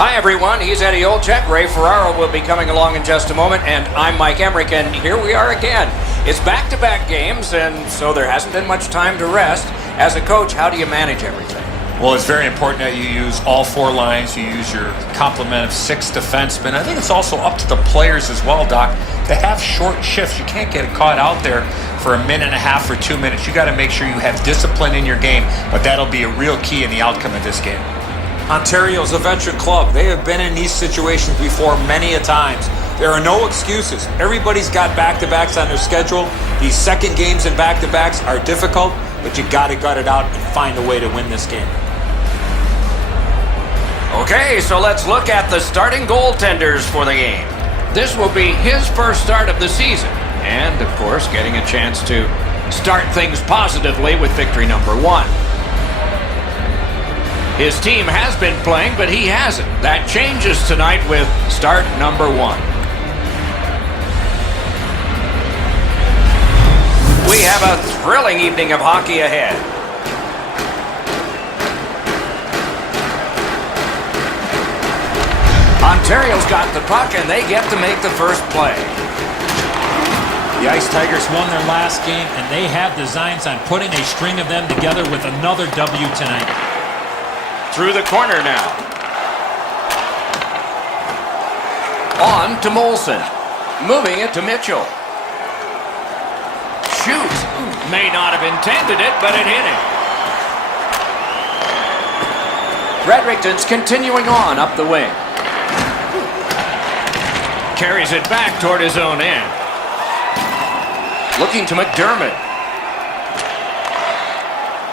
Hi, everyone. He's Eddie Olczyk. Ray Ferraro will be coming along in just a moment, and I'm Mike Emmerich, and here we are again. It's back-to-back games, and so there hasn't been much time to rest. As a coach, how do you manage everything? Well, it's very important that you use all four lines. You use your complement of 6 defensemen. I think it's also up to the players as well, Doc, to have short shifts. You can't get caught out there for a minute and a half or 2 minutes. You got to make sure you have discipline in your game, but that'll be a real key in the outcome of this game. Ontario's a veteran club. They have been in these situations before many a times. There are no excuses. Everybody's got back-to-backs on their schedule. These second games and back-to-backs are difficult, but you got to gut it out and find a way to win this game. Okay, so let's look at the starting goaltenders for the game. This will be his first start of the season, and of course, getting a chance to start things positively with victory number 1. His team has been playing, but he hasn't. That changes tonight with start number 1. We have a thrilling evening of hockey ahead. Ontario's got the puck, and they get to make the first play. The Ice Tigers won their last game, and they have designs on putting a string of them together with another W tonight. Through the corner now. On to Molson. Moving it to Mitchell. Shoots. May not have intended it, but it hit him. Fredericton's continuing on up the wing. Carries it back toward his own end. Looking to McDermott.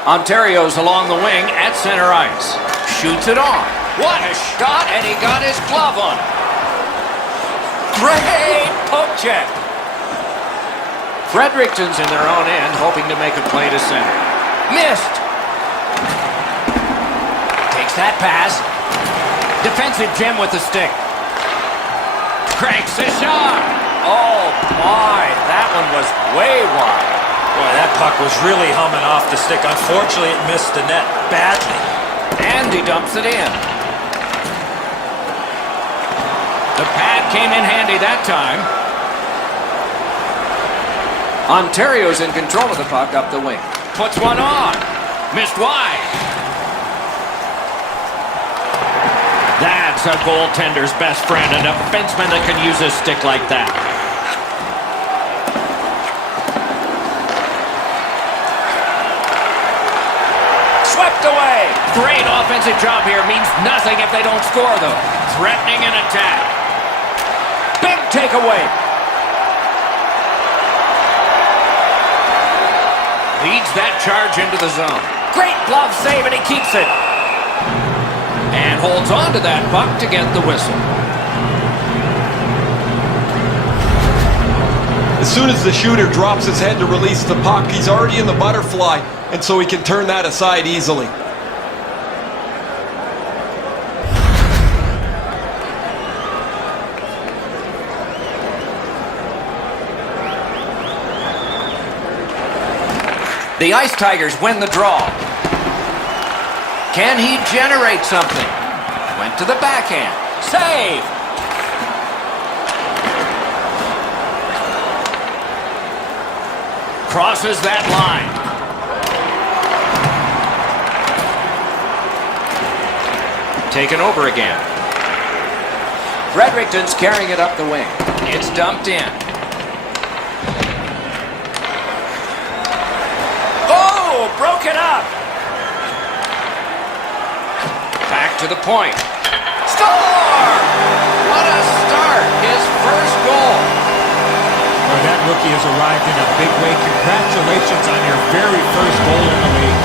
Ontario's along the wing at center ice. Shoots it on. What a shot, and he got his glove on it. Great poke check. Fredericton's in their own end, hoping to make a play to center. Missed. Takes that pass. Defensive gem with the stick. Cranks the shot. Oh, my. That one was way wide. Boy, that puck was really humming off the stick. Unfortunately, it missed the net badly. And he dumps it in. The pad came in handy that time. Ontario's in control of the puck up the wing. Puts one on. Missed wide. That's a goaltender's best friend, a defenseman that can use a stick like that. Swept away. Great offensive job here. Means nothing if they don't score, though. Threatening an attack. Big takeaway. Leads that charge into the zone. Great glove save, and he keeps it. And holds on to that puck to get the whistle. As soon as the shooter drops his head to release the puck, he's already in the butterfly, and so he can turn that aside easily. The Ice Tigers win the draw. Can he generate something? Went to the backhand. Save! Crosses that line. Taken over again. Fredericton's carrying it up the wing. It's dumped in. Oh, broken up. Back to the point. Score! What a start. His first goal. Well, that rookie has arrived in a big way. Congratulations on your very first goal in the league.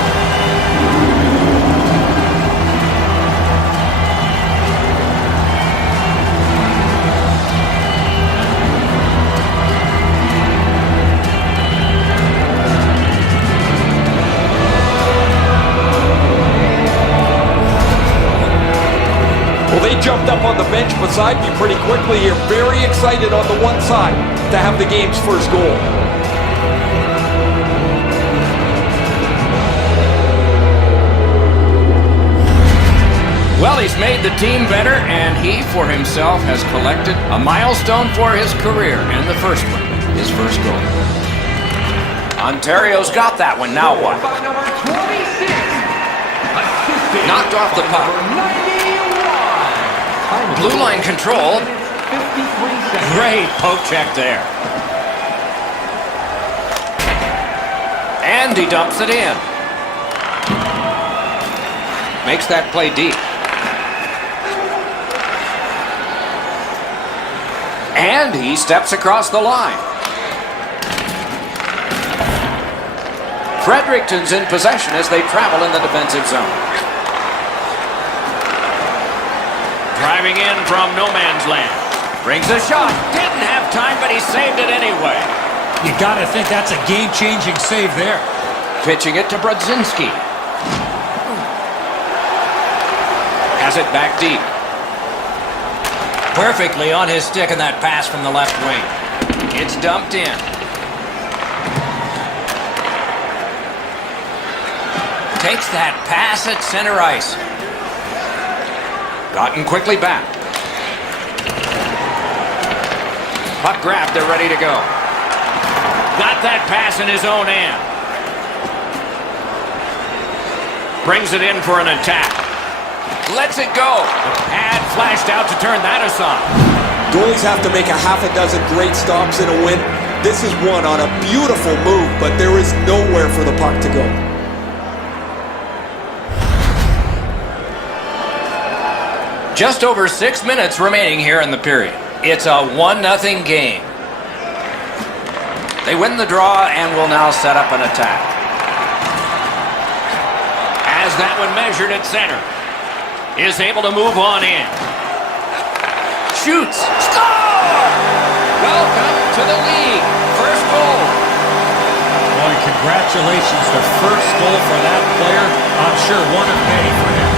They jumped up on the bench beside me pretty quickly here. Very excited on the one side to have the game's first goal. Well, he's made the team better, and he, for himself, has collected a milestone for his career, and the first one, his first goal. Ontario's got that one. Now what? Knocked off the puck. Blue line control. Great poke check there. And he dumps it in. Makes that play deep. And he steps across the line. Fredericton's in possession as they travel in the defensive zone. Driving in from no man's land. Brings a shot. Didn't have time, but he saved it anyway. You got to think that's a game-changing save there. Pitching it to Brodzinski. Has it back deep. Perfectly on his stick in that pass from the left wing. It's dumped in. Takes that pass at center ice. Gotten quickly back. Puck grabbed, they're ready to go. Got that pass in his own end. Brings it in for an attack. Lets it go. The pad flashed out to turn that aside. Goalies have to make a half a dozen great stops in a win. This is one on a beautiful move, but there is nowhere for the puck to go. Just over 6 minutes remaining here in the period. It's a 1-0 game. They win the draw and will now set up an attack. As that one measured at center. Is able to move on in. Shoots. Score! Welcome to the league. First goal. Boy, congratulations. The first goal for that player. I'm sure one of many for him.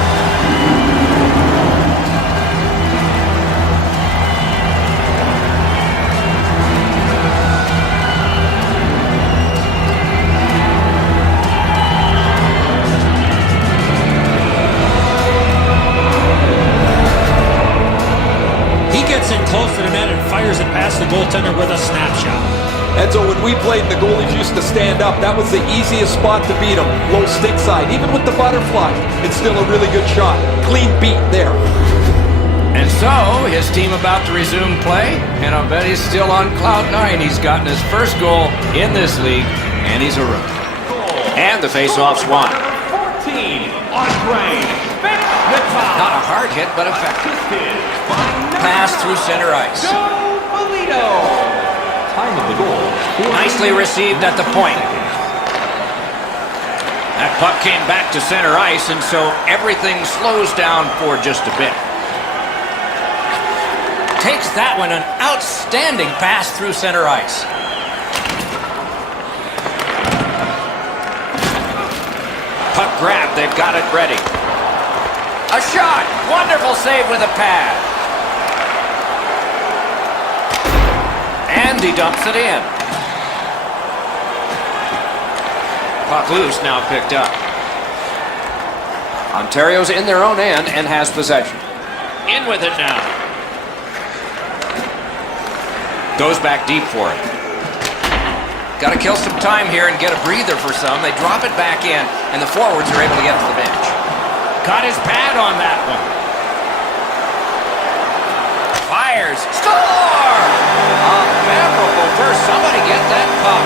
Close to the net and fires it past the goaltender with a snapshot. Enzo, when we played, the goalies used to stand up. That was the easiest spot to beat them. Low stick side. Even with the butterfly, it's still a really good shot. Clean beat there. And so, his team about to resume play, and I bet he's still on cloud 9. He's gotten his first goal in this league, and he's a rookie. And the faceoff's won. 14, Andre. Not a hard hit, but effective. Pass through center ice. Time of the goal. Nicely received at the point. That puck came back to center ice, and so everything slows down for just a bit. Takes that one, an outstanding pass through center ice. Puck grab, they've got it ready. A shot! Wonderful save with a pad. And he dumps it in. Puck loose, now picked up. Ontario's in their own end and has possession. In with it now. Goes back deep for it. Got to kill some time here and get a breather for some. They drop it back in, and the forwards are able to get to the bench. Got his pad on that one. Fires. Score! A memorable burst. Somebody get that puck.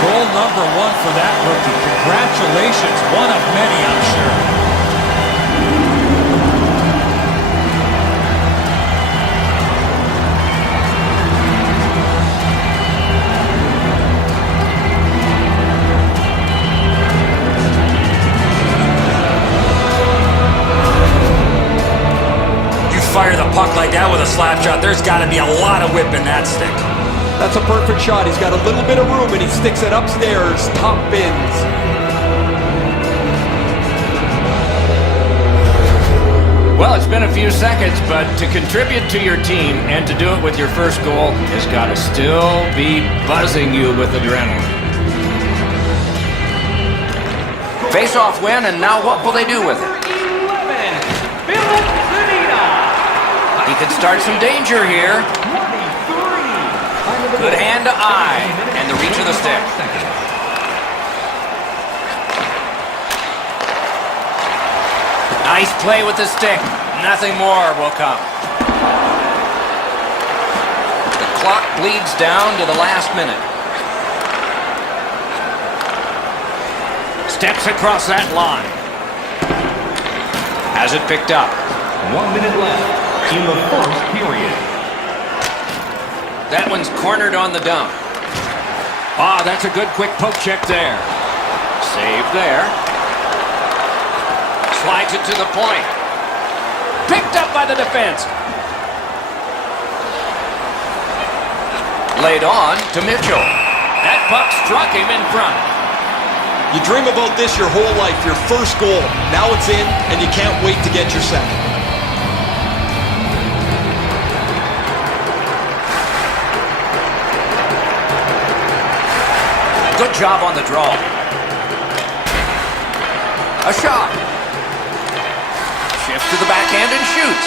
Goal number 1 for that rookie. Congratulations. One of many, I'm sure. Fire the puck like that with a slap shot, there's got to be a lot of whip in that stick. That's a perfect shot. He's got a little bit of room and he sticks it upstairs. Top bins. Well, it's been a few seconds, but to contribute to your team and to do it with your first goal has got to still be buzzing you with adrenaline. Face-off win, and now what will they do with it? He could start some danger here. Good hand to eye, and the reach of the stick. Nice play with the stick. Nothing more will come. The clock bleeds down to the last minute. Steps across that line. Has it picked up. 1 minute left in the first period. That one's cornered on the dump. Ah, that's a good quick poke check there. Save there. Slides it to the point. Picked up by the defense. Laid on to Mitchell. That puck struck him in front. You dream about this your whole life, your first goal. Now it's in, and you can't wait to get your second. Good job on the draw. A shot. Shifts to the backhand and shoots.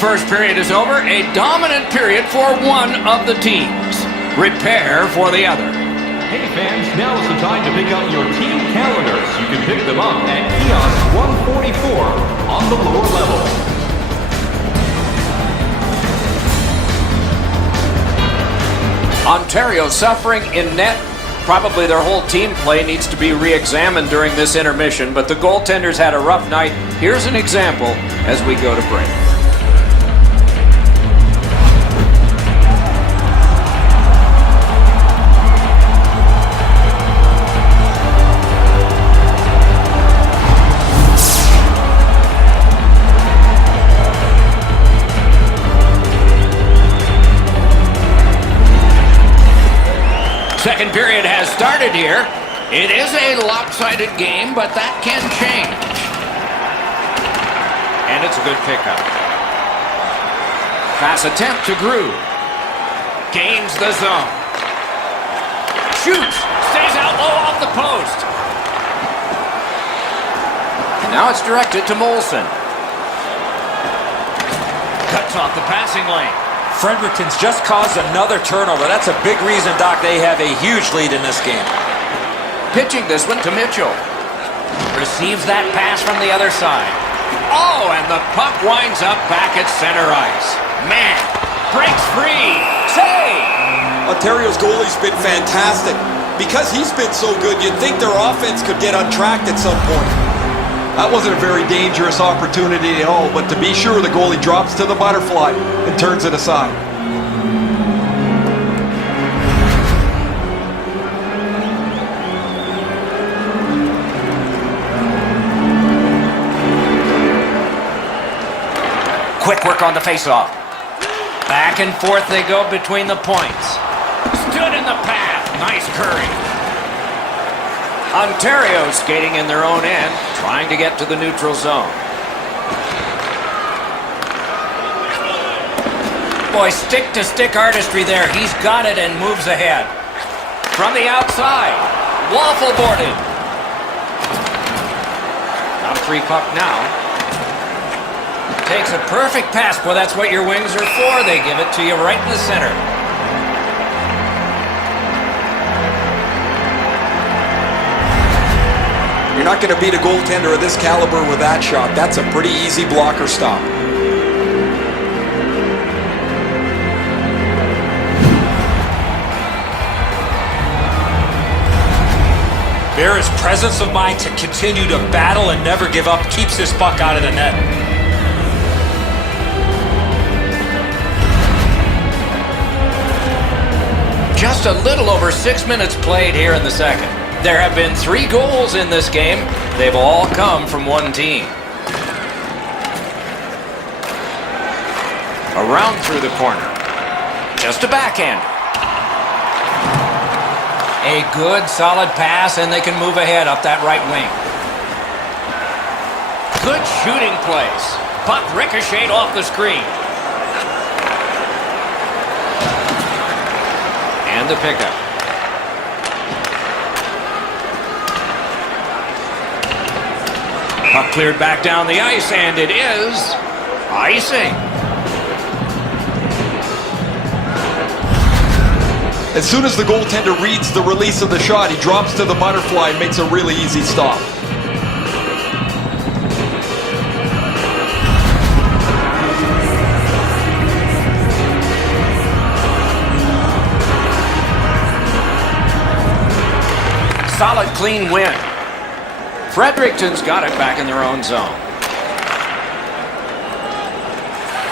First period is over. A dominant period for one of the teams. Repair for the other. Hey fans, now is the time to pick up your team calendars. You can pick them up at kiosk 144 on the lower level. Ontario suffering in net. Probably their whole team play needs to be re-examined during this intermission, but the goaltenders had a rough night. Here's an example as we go to break. Second period has started here. It is a lopsided game, but that can change. And it's a good pickup. Pass attempt to Groove. Gains the zone. Shoots. Stays out low off the post. And now it's directed to Molson. Cuts off the passing lane. Fredericton's just caused another turnover. That's a big reason, Doc, they have a huge lead in this game. Pitching this one to Mitchell. Receives that pass from the other side. Oh, and the puck winds up back at center ice. Man, breaks free. Save! Ontario's goalie's been fantastic. Because he's been so good, you'd think their offense could get untracked at some point. That wasn't a very dangerous opportunity at all, but to be sure, the goalie drops to the butterfly and turns it aside. Quick work on the faceoff. Back and forth they go between the points. Stood in the path. Nice curry. Ontario skating in their own end, trying to get to the neutral zone. Boy, stick-to-stick artistry there. He's got it and moves ahead. From the outside, waffle boarded. Top three puck now. Takes a perfect pass. Boy, that's what your wings are for. They give it to you right in the center. You're not going to beat a goaltender of this caliber with that shot. That's a pretty easy blocker stop. Bear's presence of mind to continue to battle and never give up keeps this puck out of the net. Just a little over 6 minutes played here in the second. There have been 3 goals in this game. They've all come from one team. Around through the corner. Just a backhand. A good, solid pass, and they can move ahead up that right wing. Good shooting place. Puck ricocheted off the screen. And the pickup. Puck cleared back down the ice, and it is icing. As soon as the goaltender reads the release of the shot, he drops to the butterfly and makes a really easy stop. Solid, clean win. Fredericton's got it back in their own zone.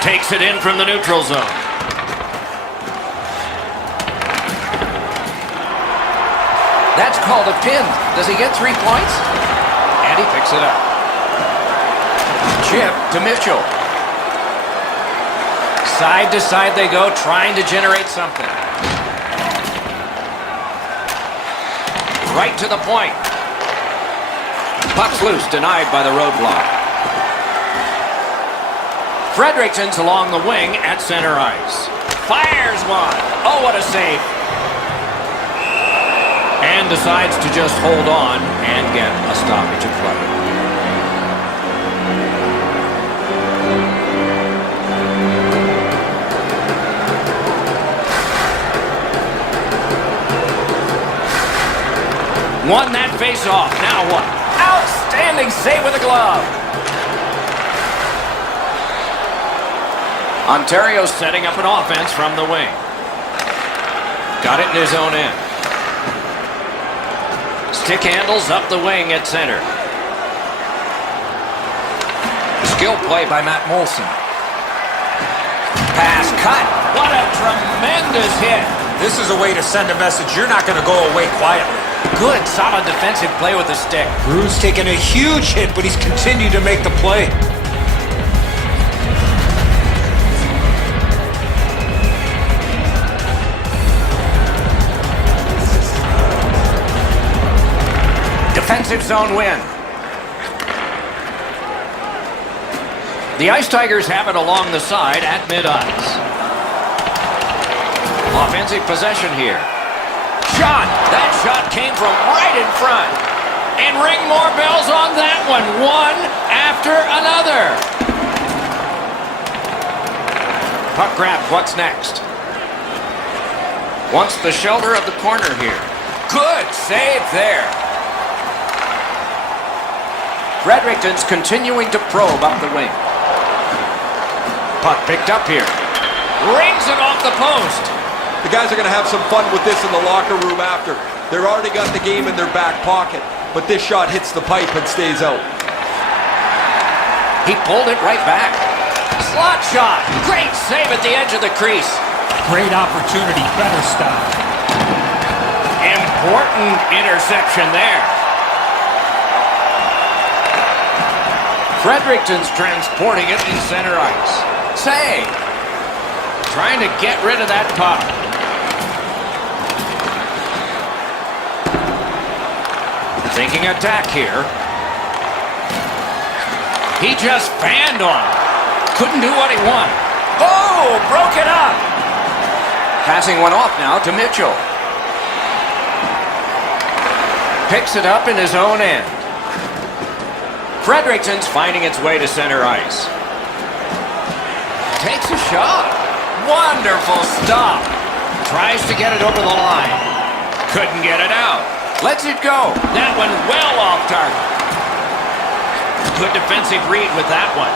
Takes it in from the neutral zone. That's called a pin. Does he get 3 points? And he picks it up. Chip to Mitchell. Side to side they go, trying to generate something. Right to the point. Puck's loose, denied by the roadblock. Fredericton's along the wing at center ice. Fires one. Oh, what a save. And decides to just hold on and get a stoppage of play. Won that face-off. Now what? Outstanding save with a glove. Ontario's setting up an offense from the wing. Got it in his own end. Stick handles up the wing at center. Skill play by Matt Molson. Pass cut. What a tremendous hit. This is a way to send a message. You're not going to go away quietly. Good, solid defensive play with the stick. Drew's taken a huge hit, but he's continued to make the play. Defensive zone win. The Ice Tigers have it along the side at mid-ice. Offensive possession here. Shot! That shot came from right in front. And ring more bells on that one. One after another. Puck grab. What's next? Wants the shoulder of the corner here. Good save there. Fredericton's continuing to probe up the wing. Puck picked up here. Rings it off the post. The guys are going to have some fun with this in the locker room after. They've already got the game in their back pocket, but this shot hits the pipe and stays out. He pulled it right back. Slot shot. Great save at the edge of the crease. Great opportunity. Better stop. Important interception there. Fredericton's transporting it in center ice. Save. Trying to get rid of that puck. Thinking attack here. He just fanned on it. Couldn't do what he wanted. Oh, broke it up. Passing one off now to Mitchell. Picks it up in his own end. Fredericton's finding its way to center ice. Takes a shot. Wonderful stop. Tries to get it over the line. Couldn't get it out. Lets it go. That one well off target. Good defensive read with that one.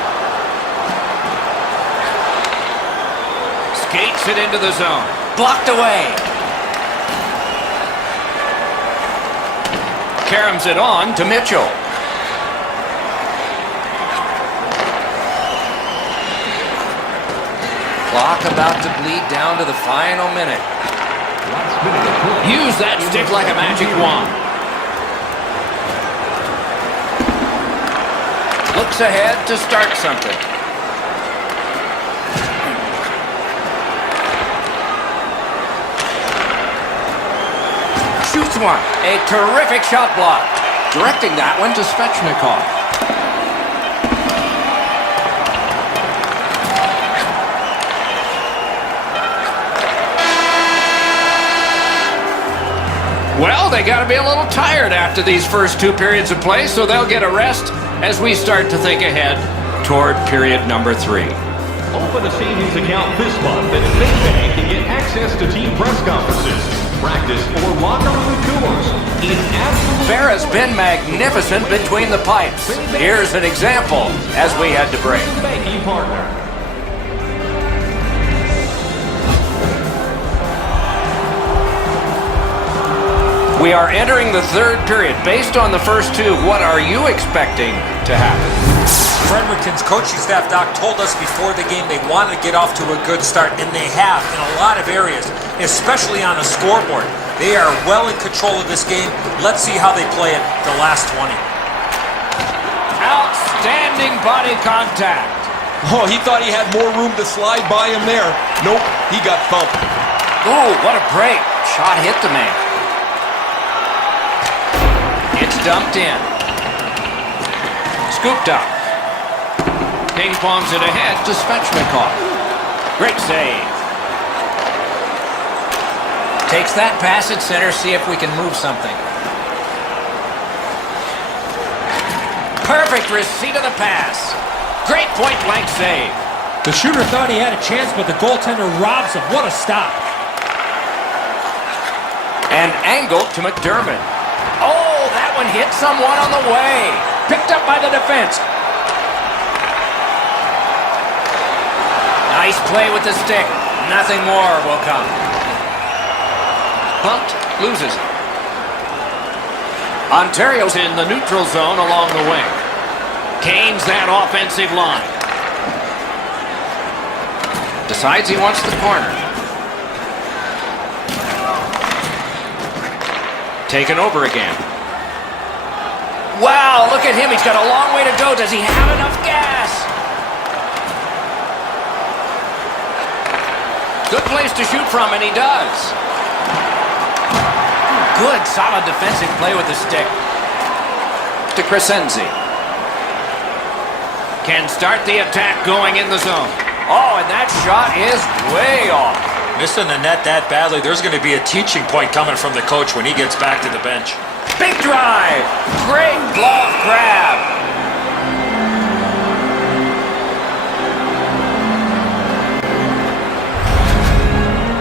Skates it into the zone. Blocked away. Caroms it on to Mitchell. Clock about to bleed down to the final minute. Use that stick like a magic wand. Looks ahead to start something. Shoots one. A terrific shot block. Directing that one to Svechnikov. Well, they got to be a little tired after these first two periods of play, so they'll get a rest as we start to think ahead toward period number 3. Open a savings account this month at Citibank and get access to team press conferences, practice, or locker room tours. It's absolutely... Bear has been magnificent between the pipes. Here's an example as we head to break. Banking partner. We are entering the third period. Based on the first two, what are you expecting to happen? Fredericton's coaching staff, Doc, told us before the game they wanted to get off to a good start, and they have in a lot of areas, especially on the scoreboard. They are well in control of this game. Let's see how they play it the last 20. Outstanding body contact. Oh, he thought he had more room to slide by him there. Nope, he got thumped. Ooh, what a break. Shot hit the man. It's dumped in. Scooped up. King palms it ahead to Svechnikov. Great save. Takes that pass at center, see if we can move something. Perfect receipt of the pass. Great point-blank save. The shooter thought he had a chance, but the goaltender robs him. What a stop. And angled to McDermott. Oh, that one hit someone on the way. Picked up by the defense. Nice play with the stick. Nothing more will come. Pumped, loses it. Ontario's in the neutral zone along the wing. Gains that offensive line. Decides he wants the corner. Taken over again. Wow, look at him. He's got a long way to go. Does he have enough gas? Good place to shoot from, and he does. Good, solid defensive play with the stick. To Crescenzi. Can start the attack going in the zone. Oh, and that shot is way off. Missing the net that badly, there's going to be a teaching point coming from the coach when he gets back to the bench. Big drive. Great glove grab.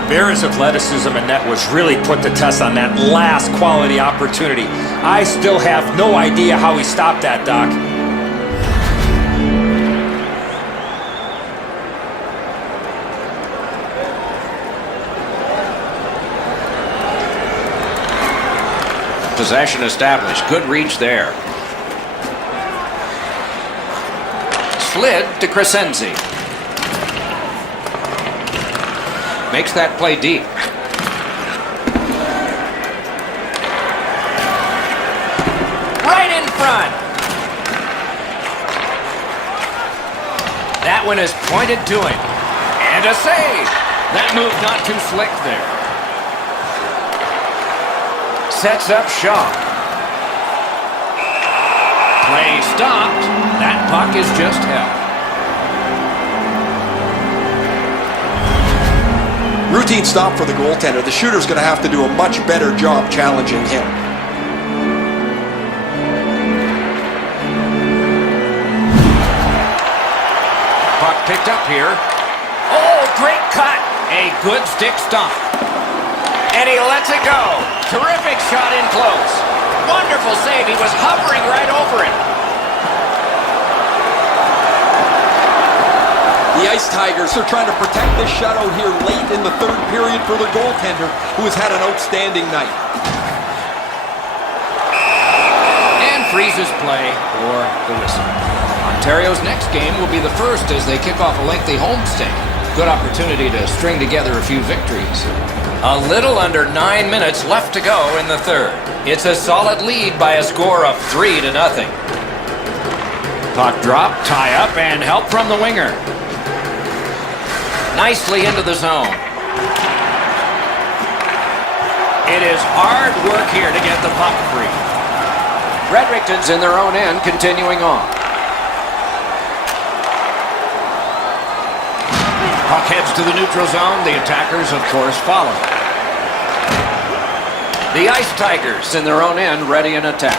Bear's athleticism and net was really put to test on that last quality opportunity. I still have no idea how he stopped that, Doc. Possession established. Good reach there. Slid to Crescenzi. Makes that play deep. Right in front. That one is pointed to him. And a save. That move not too slick there. Sets up Shaw. Play stopped. That puck is just held. Routine stop for the goaltender. The shooter's going to have to do a much better job challenging him. Puck picked up here. Oh, great cut. A good stick stomp. And he lets it go. Terrific shot in close. Wonderful save. He was hovering right over it. The Ice Tigers are trying to protect this shutout here late in the third period for the goaltender, who has had an outstanding night. And freezes play for the whistle. Ontario's next game will be the first as they kick off a lengthy homestand. Good opportunity to string together a few victories. A little under 9 minutes left to go in the third. It's a solid lead by a score of 3-0. Puck drop, tie up, and help from the winger. Nicely into the zone. It is hard work here to get the puck free. Fredericton's in their own end, continuing on. Puck heads to the neutral zone. The attackers, of course, follow. The Ice Tigers in their own end, ready in attack.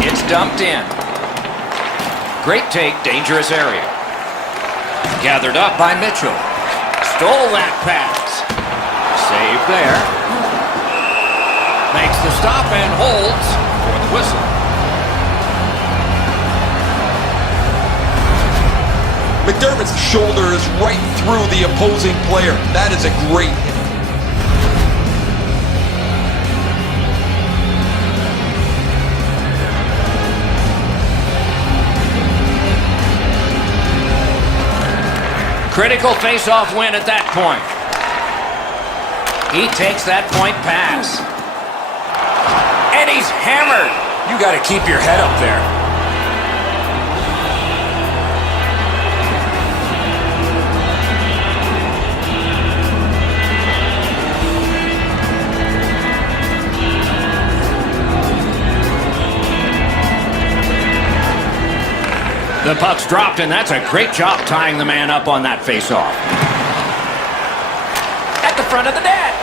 It's dumped in. Great take, dangerous area. Gathered up by Mitchell. Stole that pass. Save there. Makes the stop and holds for the whistle. McDermott's shoulder is right through the opposing player. That is a great hit. Critical face-off win at that point. He takes that point pass. And he's hammered. You got to keep your head up there. The puck's dropped, and that's a great job tying the man up on that faceoff. At the front of the net.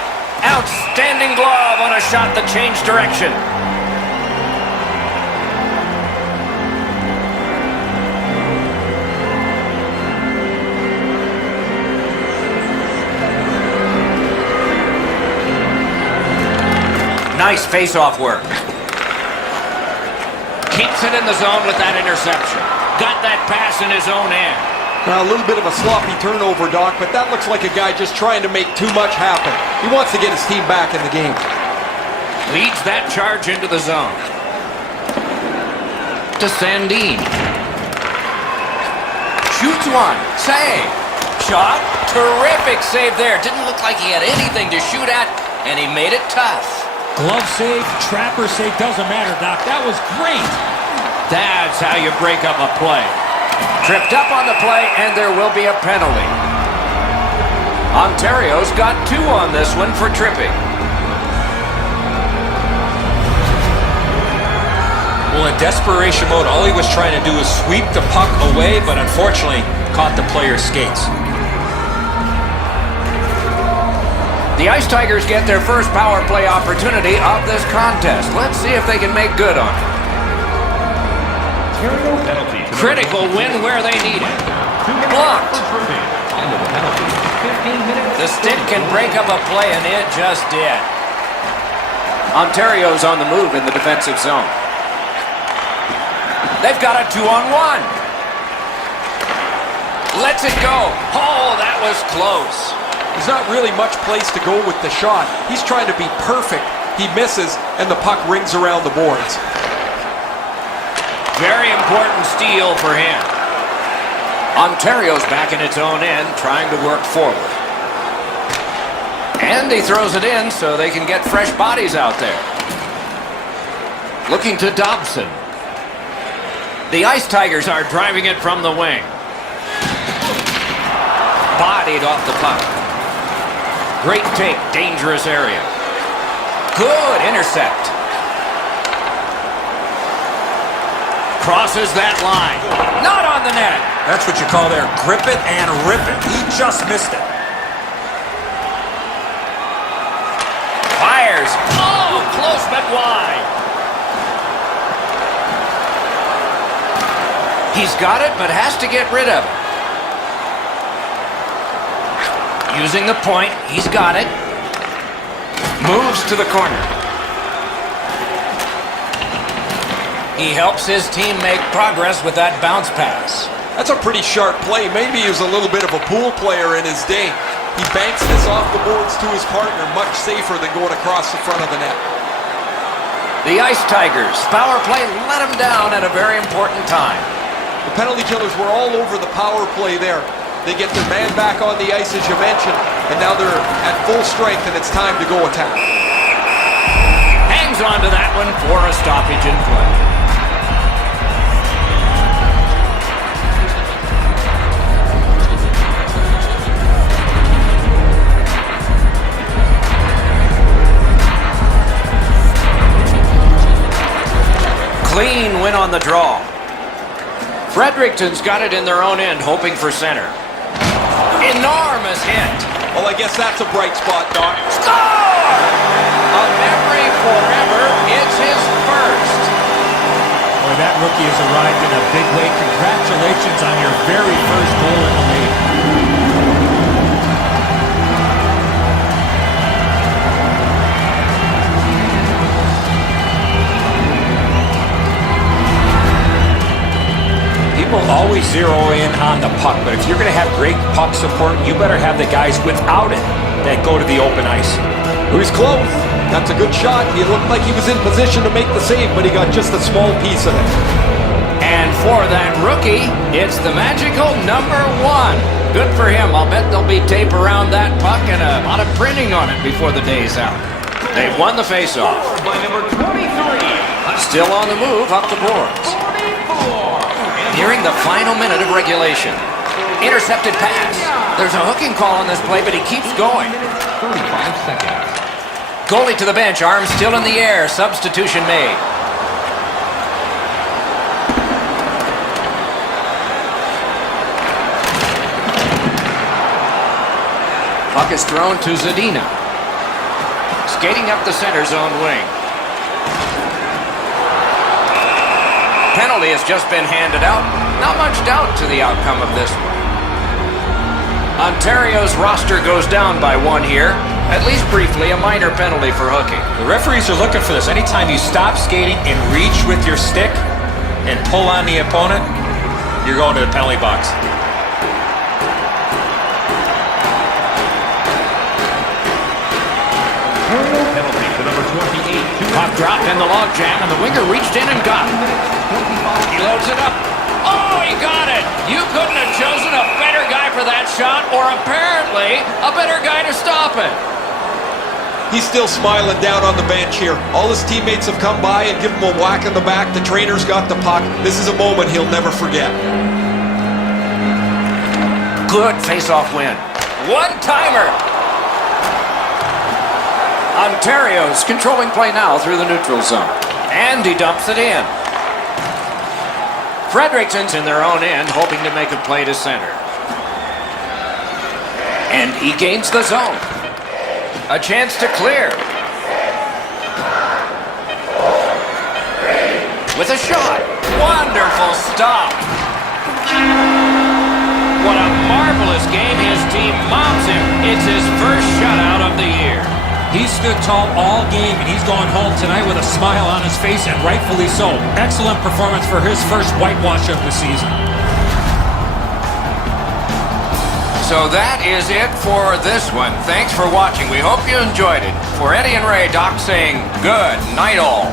Outstanding glove on a shot that changed direction. Nice faceoff work. Keeps it in the zone with that interception. Got that pass in his own end. Now, a little bit of a sloppy turnover, Doc, but that looks like a guy just trying to make too much happen. He wants to get his team back in the game. Leads that charge into the zone. To Sandin. Shoots one. Save. Shot. Terrific save there. Didn't look like he had anything to shoot at, and he made it tough. Glove save, trapper save, doesn't matter, Doc. That was great. That's how you break up a play. Tripped up on the play, and there will be a penalty. Ontario's got 2 on this one for tripping. Well, in desperation mode, all he was trying to do was sweep the puck away, but unfortunately caught the player's skates. The Ice Tigers get their first power play opportunity of this contest. Let's see if they can make good on it. Penalty. Critical win where they need it. Blocked. The stick can break up a play, and it just did. Ontario's on the move in the defensive zone. They've got a 2-on-1. Lets it go. Oh, that was close. There's not really much place to go with the shot. He's trying to be perfect. He misses, and the puck rings around the boards. Very important steal for him. Ontario's back in its own end, trying to work forward. And he throws it in so they can get fresh bodies out there. Looking to Dobson. The Ice Tigers are driving it from the wing. Bodied off the puck. Great take, dangerous area. Good intercept. Crosses that line. Not on the net. That's what you call there, grip it and rip it. He just missed it. Fires. Oh, close but wide. He's got it, but has to get rid of it. Using the point, he's got it. Moves to the corner. He helps his team make progress with that bounce pass. That's a pretty sharp play. Maybe he was a little bit of a pool player in his day. He banks this off the boards to his partner, much safer than going across the front of the net. The Ice Tigers, power play let him down at a very important time. The penalty killers were all over the power play there. They get their man back on the ice, as you mentioned, and now they're at full strength, and it's time to go attack. Hangs on to that one for a stoppage in play. Clean win on the draw. Fredericton's got it in their own end, hoping for center. Enormous hit. Well, I guess that's a bright spot, Doc. Score! A memory forever. It's his first. Boy, that rookie Rocky has arrived in a big way. Congratulations on your very first goal in the league. People always zero in on the puck, but if you're going to have great puck support, you better have the guys without it that go to the open ice. He was close. That's a good shot. He looked like he was in position to make the save, but he got just a small piece of it. And for that rookie, it's the magical number 1. Good for him. I'll bet there'll be tape around that puck and a lot of printing on it before the day's out. They've won the faceoff. By number 23. Still on the move up the boards. Nearing the final minute of regulation. Intercepted pass. There's a hooking call on this play, but he keeps going. 35 seconds. Goalie to the bench, arms still in the air. Substitution made. Puck is thrown to Zadina. Skating up the center zone wing. Penalty has just been handed out. Not much doubt to the outcome of this one. Ontario's roster goes down by 1 here. At least briefly, a minor penalty for hooking. The referees are looking for this. Anytime you stop skating and reach with your stick and pull on the opponent, you're going to the penalty box. Penalty to number 28. Puck dropped in the log jam, and the winger reached in and got it. He loads it up. Oh, he got it! You couldn't have chosen a better guy for that shot, or apparently a better guy to stop it. He's still smiling down on the bench here. All his teammates have come by and given him a whack in the back. The trainer's got the puck. This is a moment he'll never forget. Good face-off win. One-timer! Ontario's controlling play now through the neutral zone. And he dumps it in. Fredericton's in their own end, hoping to make a play to center. And he gains the zone. A chance to clear. With a shot. Wonderful stop. What a marvelous game. His team mobs him. It's his first shutout of the year. He stood tall all game, and he's going home tonight with a smile on his face, and rightfully so. Excellent performance for his first whitewash of the season. So that is it for this one. Thanks for watching. We hope you enjoyed it. For Eddie and Ray, Doc saying good night all.